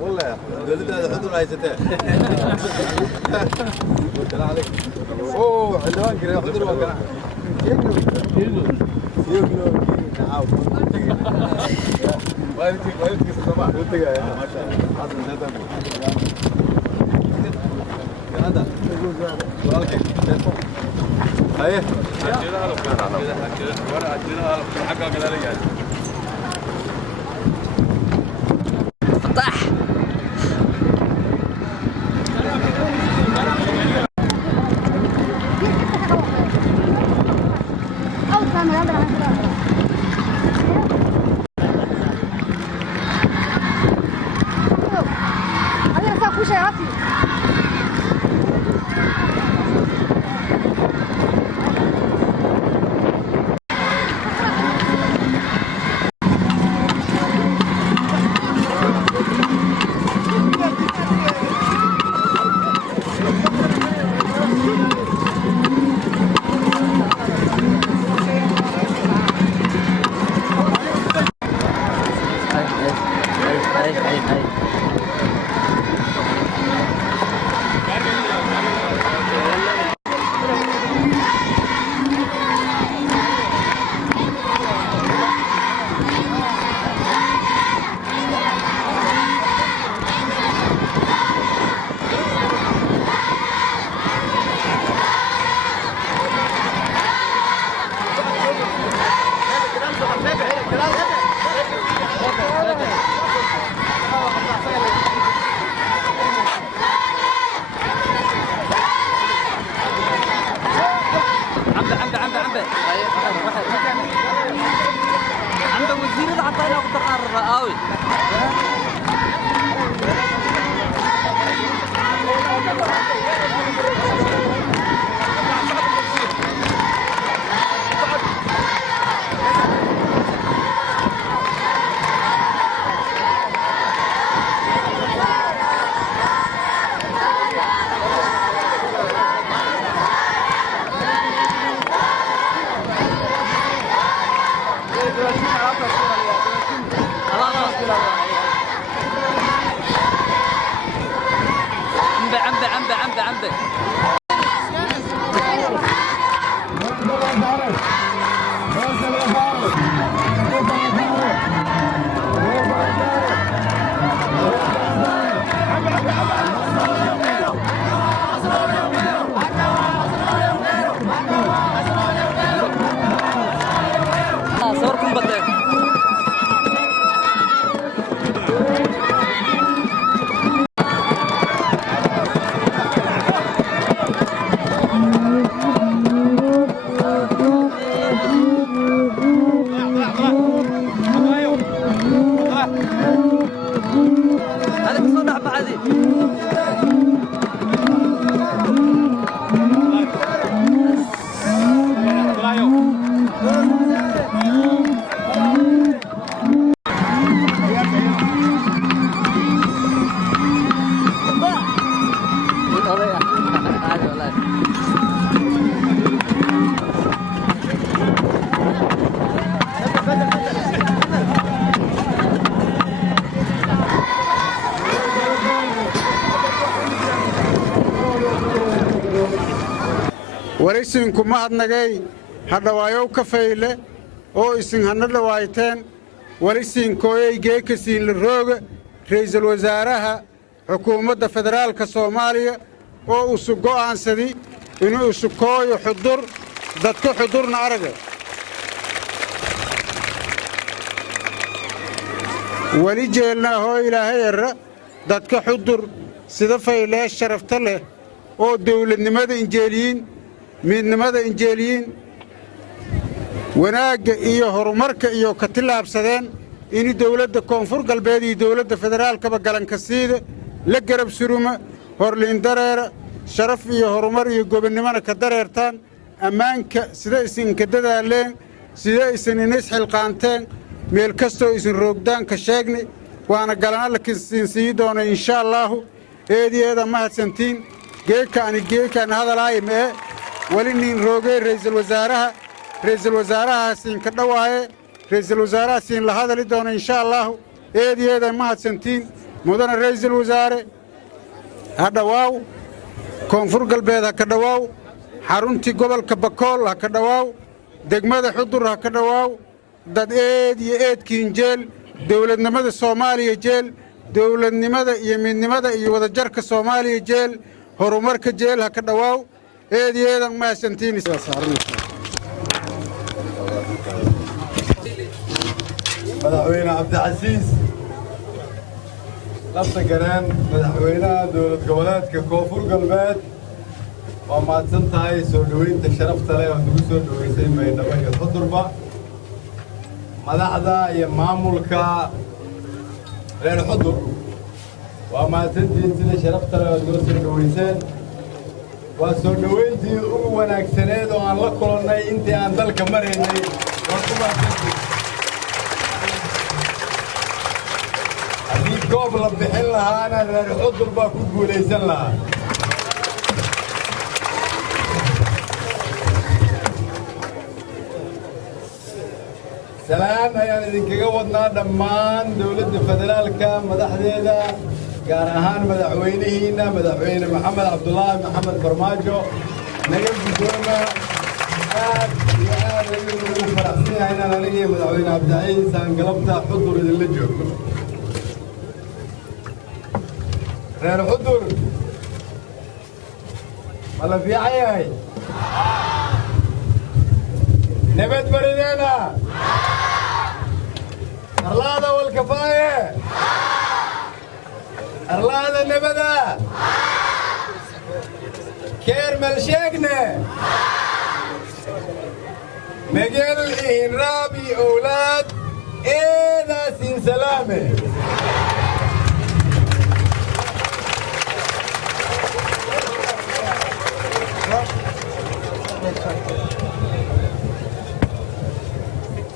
والله دولتها حضور عايزته والسلام عليكم اوه حلوان كده حضور وكان يجلو نعاود وايدك الصباح وفدقا ما شاء الله حاضر ندم هذا سؤالك ايه فتح وليسنكم ما هدنجي هذا وايو كفيلة أو إسن هندا وايتين وليسنكوي جيكسين للروج رئيس الوزراء حكومة الفدرال كصوماليا أو أسقوا عن سدي إنه أسقوا حضور دتك حضورنا عرقة ولي جيلنا هو إلى هير دتك حضور سدفة إلى شرفت له أو دولة نماذج إنجيليين من نماذج إنجيليين وناج إياه هرمرك إياه كتلها بسدين إني دولة كونفور قلبي دولة فدرال كبقلن كسيد لقرب سرومة هورلين درير شرف إياه هرمر يقبل نمانا كدريرتان أمانك سدايسين كددا لين سدايسين نسح القانتين ميل كستو إسن روكدان كشاقني وانا قلنا لك سيدون إن شاء الله إيدي هذا ما سنتين جيكا هذا لايم إيه ولنين روغي رئيس الوزراء سين كدواي رئيس الوزراء سين لهذا اللي دون إن شاء الله إيدي هذا ما سنتين مدن رئيس الوزراء هذا واو كونفور قلبي هكذا واو حرونتي gobolka bakool هكذا واو degmada xudur هكذا واو dad eed kiinjeel dawladnimada Soomaaliya jeel dawladnimada iyo midnimada iyo wada jarka Soomaaliya jeel horumarka jeel هكذا واو eedan ma santiin madaxweynaha Cabdicasiis lafta garaan madaxweynaha dowlad goboleedka koonfur galbeed waa maadsan tahay soo dhaweynta sharafta leh oo ugu soo dhaweysay maydhabo iyo xudurba madaxda iyo maamulka reer xudur waa maadsantiin sida sharafta leh oo ugu soo dhaweyseen waa soo dhaweyntii ugu wanaagsaneed oo aan la kulannay intii aan dalka maraynay waa ku maadsantiin haddii goob la bixin lahaana reer xudur baa ku guulaysan lahaa سلام ayaan idinkaga wadnaa dhammaan dawladda federaalka madaxdeeda gaar ahaan madaxweynaheena madaxweyne maxamed cabdullaahi maxamed farmaajo naga guddooma aad iyo aad ayuu ugu faraxsan yahay inaan aniga iyo madaxweyne cabdicasiis aan galabta xudur idinla joogno reer xudur ma la fiican yahay nabad barideena أرلادا والكفاية أرلادا نبدا كير ملشقنا مجال الإنرابي أولاد إيدا سين سلامة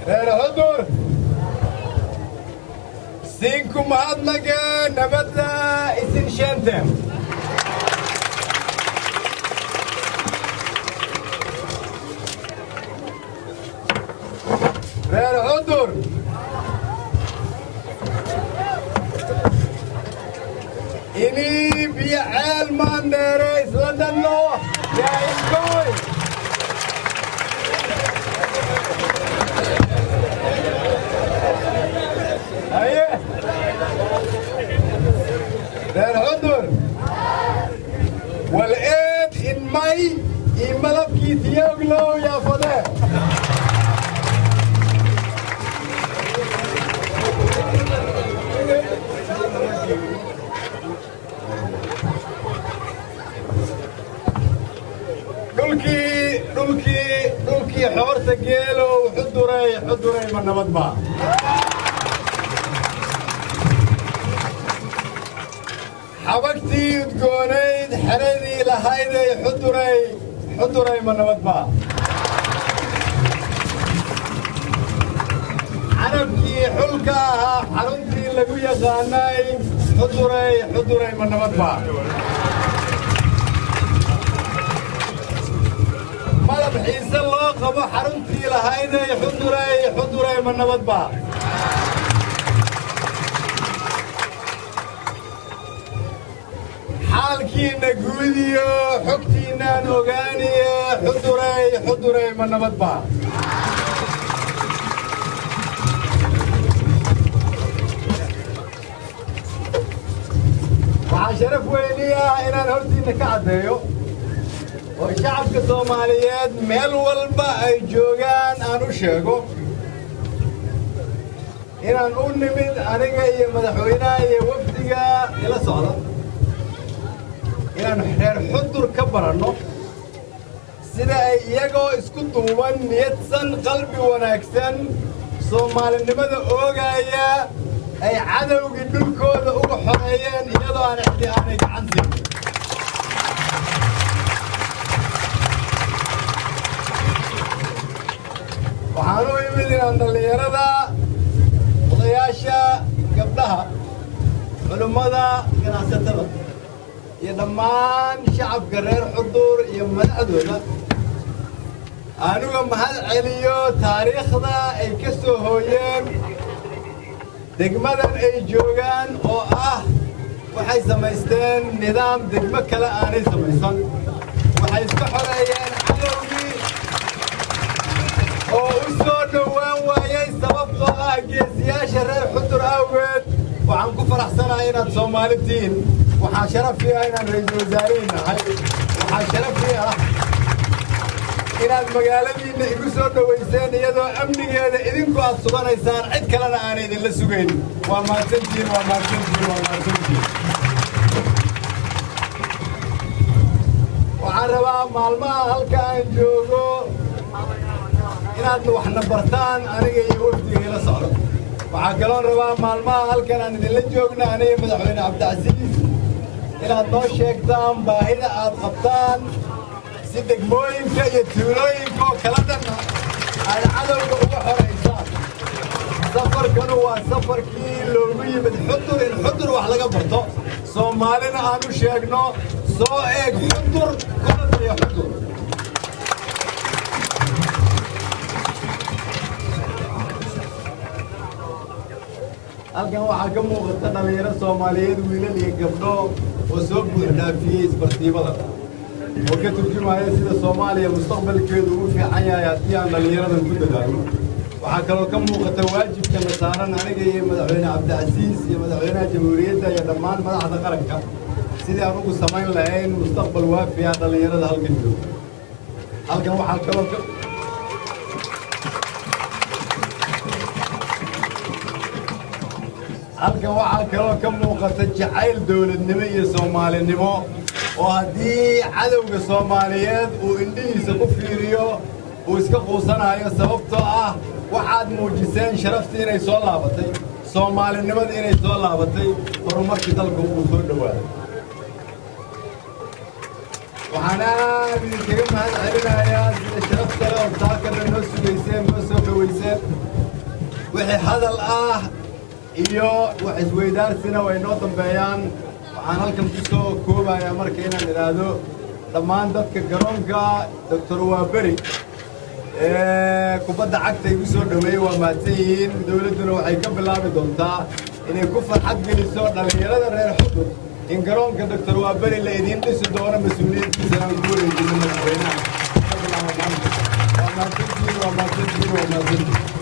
رير حضور سينكم هادنك نبدا اسن شنتم رير حضور إني بيعال ما نريس لدنو يا إسكوي أيه رير حضور والإيد إن ماي إملاب كيتيوغلو يا فضاء dhulkii xoorta geelo xuduray ma nabad baa xabagtii udgoonayd xeradii lahayday xuduray ma nabad baa carabkii xulka ahaa xaruntii lagu yaqaanay xuduray ma nabad baa malab xiise loo qabo xaruntii lahayday xuduray ma nabad baa xaalkiina guudiyo xogtiinaan ogaaniye xuduray dhaweeyey ma nabad baa waxaa sharaf weyniya inaan hortiina ka caddeeyo oo shacabka Soomaaliyeed meel walba ay joogaan aan u sheego inaan u nimid aniga iyo madaxweynaha iyo wafdiga ila socda inaan reer xudur ka baranno sida ay iyagoo isku duuban niyadsan qalbi wanaagsan Soomaalinimada oogaya ay cadowgii dhulkooda uga xoreeyeen iyadoo aan ixtiraamay gacan siin waxaan u imid inaan dhallinyarada odayaasha gabdhaha culummada ganacsatada iyo dhammaan shacabka reer xudur iyo madaxdooda anuga mahad celiyo taariikhda ay ka soo hooyeen degmadan ay joogaan oo ah waxay samaysteen nidaam degmo kale aanay samaysan waxay iska xoreeyeen cadowgii oo u soo dhowaan waayey sababtoo ah geesiyaasha reer xudur awgeed waxaan ku faraxsanahay inaad Soomaali tihiin waxaa sharaf ii ah inaan ra'iisul wasaarihiin nahay waxaa sharaf ii ah inaad magaaladiinna igu soo dhowayseen iyadoo amnigeeda idinku aad suganaysaan cid kalena aan idinla sugayn waa mahadsantihiin waa mahadsantihiin waa mahadsantihiin waxaan rabaa maalmaha halka aan joogo inaad waxna bartaan aniga iyo wafdiga ila socdo waxaa kaloon rabaa maalmaha halkan aan idinla joogna aniga madaxweyne Cabdicasiis inaad noo sheegtaan baahida aad qabtaan si degmooyinka iyo tuulooyinka oo kala dhan aad cadowga uga xoreysaan safarkanu waa safarkii loogu yimid xudur in xudur wax laga barto Soomaalina aan u sheegno soo eeg xudur kuna dayo xudur halkan waxaa ka muuqata dhalinyaro Soomaaliyeed wiilal iyo gabdho oo soo buuxdhaafiyey isbartiibada oo ka turjumaya sida Soomaaliya mustaqbalkeedu ugu fiican yahay haddii aan dhalinyaradan ku dadaalno waxaa kaloo ka muuqata waajibka la saaran aniga iyo madaxweyne Cabdicasiis iyo madaxweynaha jamhuuriyadda iyo dhammaan madaxda qaranka sidii aan ugu samayn lahayn mustaqbal waafi ah dhalinyarada halkan jooga halkan waxaa kaloo ka muuqata jacayl dawladnimo iyo Soomaalinimo oo haddii cadowga Soomaaliyeed uu indhihiisa ku fiiriyo uu iska quusanayo sababtoo ah waxaad muujiseen sharaftii inay soo laabatay Soomaalinimadii inay soo laabatay horumarkii dalka uu soo dhawaaday waxaan aad idinkaga mahad celinayaa sida sharaf kale oo taakada noo sugayseen noo soo dhawayseen wixii hadal ah iyo wax isweydaarsina way noo dambeeyaan waxaan halkan ku soo koobayaa marka inaan idhaahdo dhammaan dadka garoonka Dr. Waaberi kubadda cagta igu soo dhaweeyey waa mahadsan yihiin dawladduna waxay ka bilaabi doontaa inay ku farxad geliso dhalinyarada reer xudur in garoonka Dr. Waaberi la idiin dhisi doono mas-uuliyaddiisa aan ku wareejino madaxweynaha waa mahadsantihiin waa mahadsantihiin waa mahadsantihiin